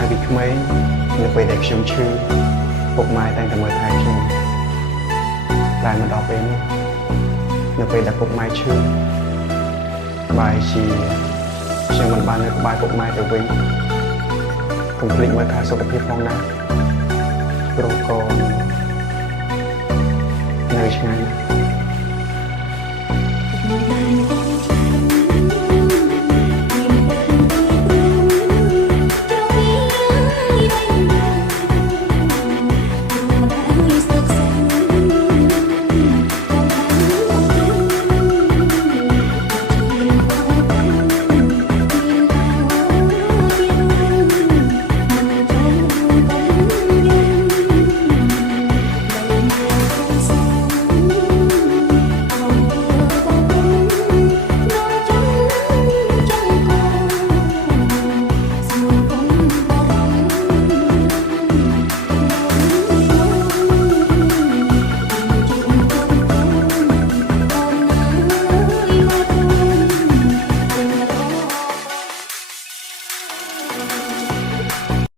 នៅពីក្មេងនៅពេលដែលខ្ញុំឈឺពុកម៉ែតែងតែមើលថែខ្ញុំតែមកដល់ពេលនេះនៅពេលដែលពុកម៉ែឈឺបែរជាខ្ញុំមិនបាននៅក្បែរពុកម៉ែទៅវិញកុំភ្លេចមើលថែសុខភាពផងណាព្រោះកូននៅឆ្ងាយ